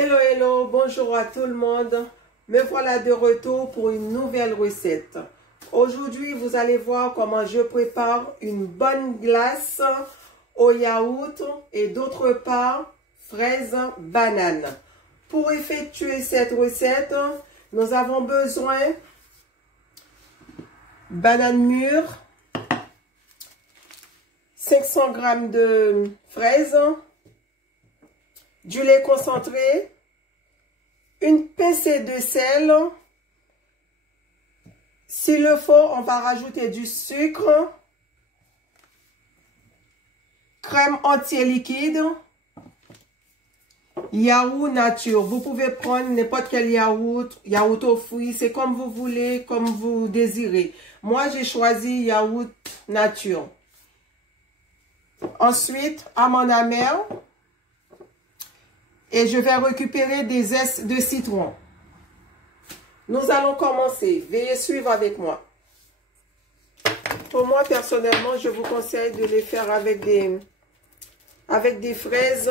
Hello, hello, bonjour à tout le monde. Me voilà de retour pour une nouvelle recette. Aujourd'hui, vous allez voir comment je prépare une bonne glace au yaourt et d'autre part, fraises, bananes. Pour effectuer cette recette, nous avons besoin bananes mûres, 500 g de fraises, du lait concentré, une pincée de sel. S'il le faut, on va rajouter du sucre, crème entière liquide, yaourt nature. Vous pouvez prendre n'importe quel yaourt, yaourt aux fruits, c'est comme vous voulez, comme vous désirez. Moi, j'ai choisi yaourt nature. Ensuite, amande amère. Et je vais récupérer des zestes de citron. Nous allons commencer. Veuillez suivre avec moi. Pour moi, personnellement, je vous conseille de les faire avec des fraises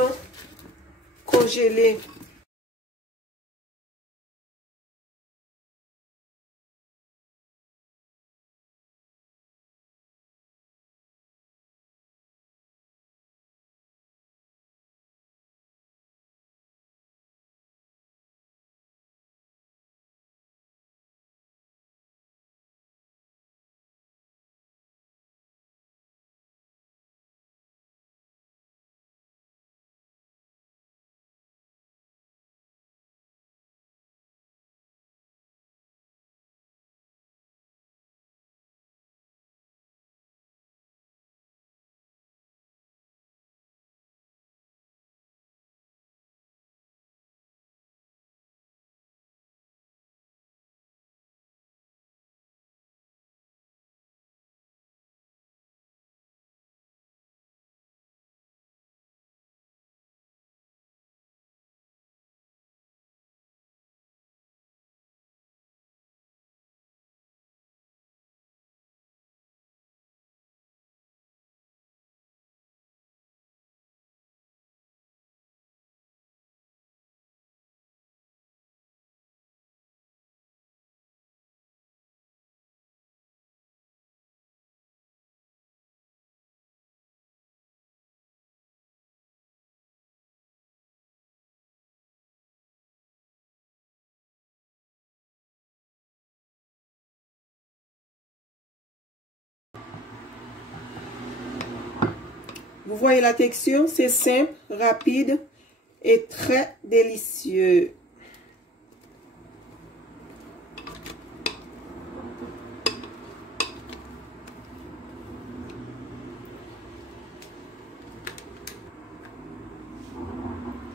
congelées. Vous voyez la texture, c'est simple, rapide et très délicieux.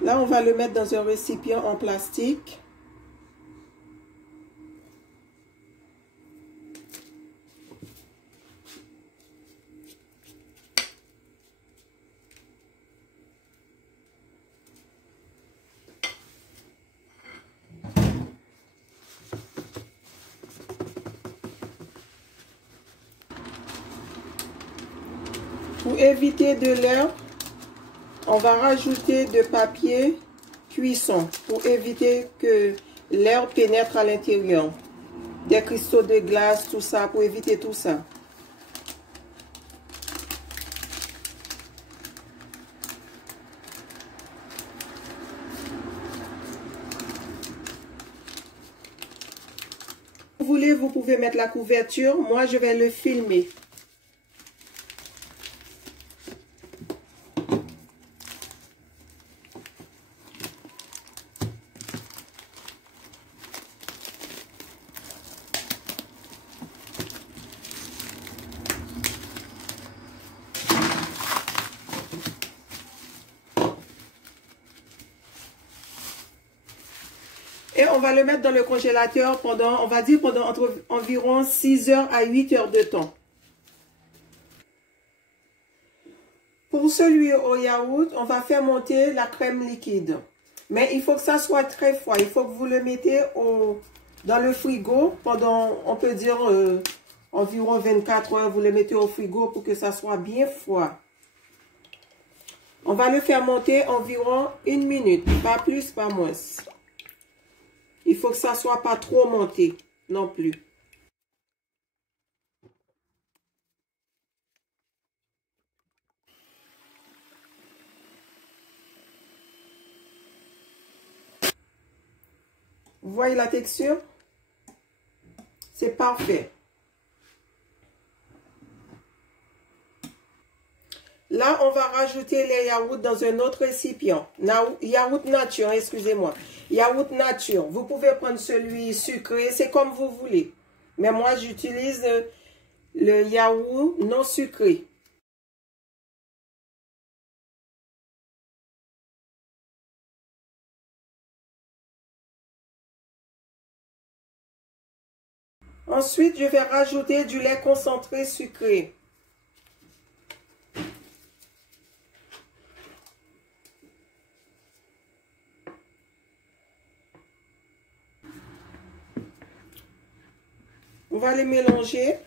Là, on va le mettre dans un récipient en plastique. Pour éviter de l'air, on va rajouter de papier cuisson pour éviter que l'air pénètre à l'intérieur. Des cristaux de glace, tout ça, pour éviter tout ça. Si vous voulez, vous pouvez mettre la couverture. Moi, je vais le filmer. Et on va le mettre dans le congélateur pendant, on va dire, pendant environ 6 heures à 8 heures de temps. Pour celui au yaourt, on va faire monter la crème liquide. Mais il faut que ça soit très froid. Il faut que vous le mettez dans le frigo pendant, on peut dire, environ 24 heures. Vous le mettez au frigo pour que ça soit bien froid. On va le faire monter environ 1 minute, pas plus, pas moins. Il faut que ça soit pas trop monté non plus. Vous voyez la texture? C'est parfait. Là, on va rajouter les yaourts dans un autre récipient. Yaourt nature, excusez-moi. Yaourt nature. Vous pouvez prendre celui sucré, c'est comme vous voulez. Mais moi, j'utilise le yaourt non sucré. Ensuite, je vais rajouter du lait concentré sucré. On va les mélanger.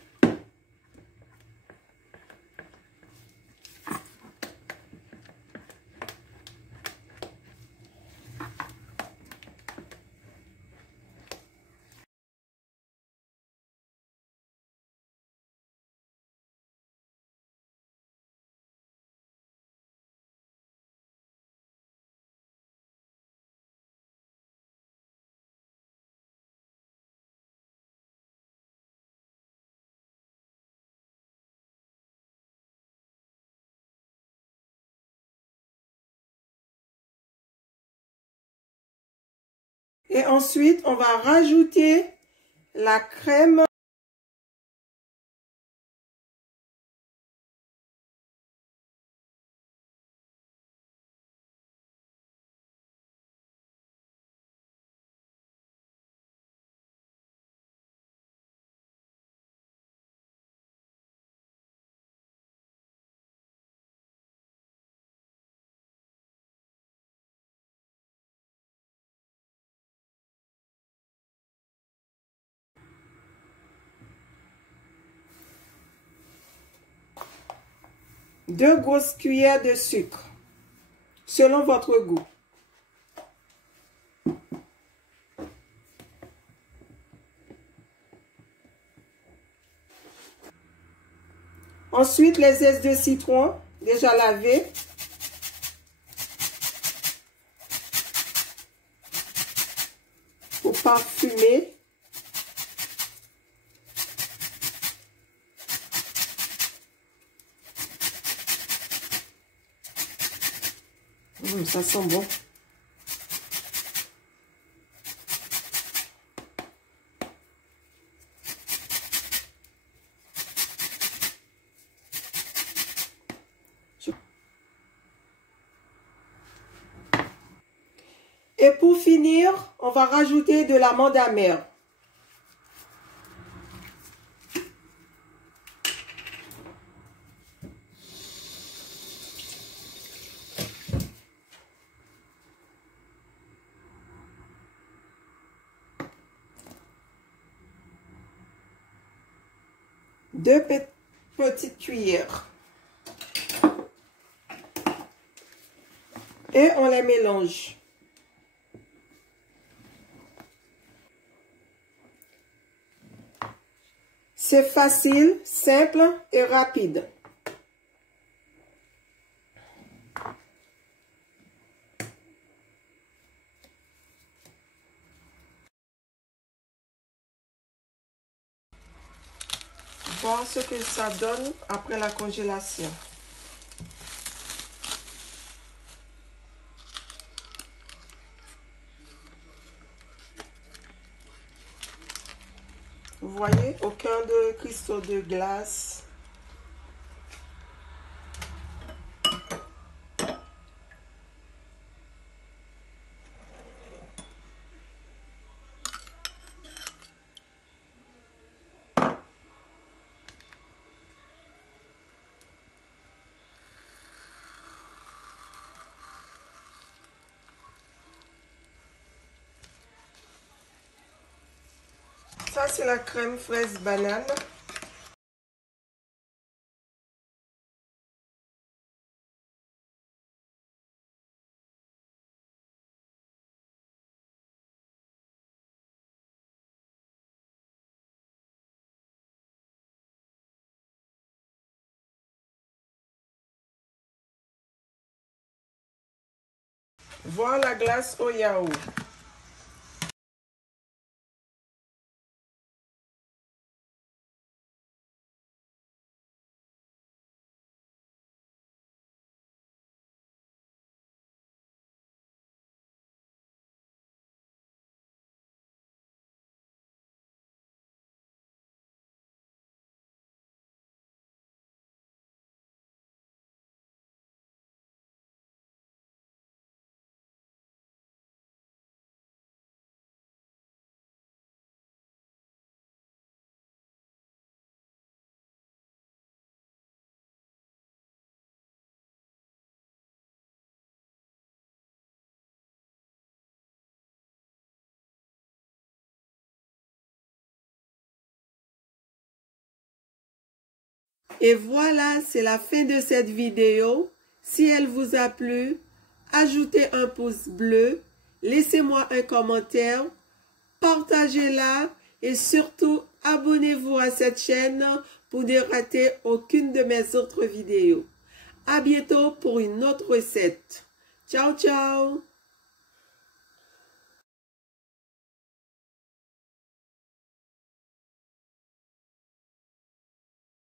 Et ensuite, on va rajouter la crème. Deux grosses cuillères de sucre, selon votre goût. Ensuite, les zestes de citron, déjà lavées. Pour parfumer. Ça sent bon. Et pour finir, on va rajouter de l'amande amère. Deux petites cuillères. Et on les mélange. C'est facile, simple et rapide. Voir ce que ça donne après la congélation. Vous voyez, aucun de cristaux de glace. Ça, c'est la crème fraise banane. Voir la glace au yaourt. Et voilà, c'est la fin de cette vidéo. Si elle vous a plu, ajoutez un pouce bleu, laissez-moi un commentaire, partagez-la et surtout abonnez-vous à cette chaîne pour ne rater aucune de mes autres vidéos. À bientôt pour une autre recette. Ciao, ciao!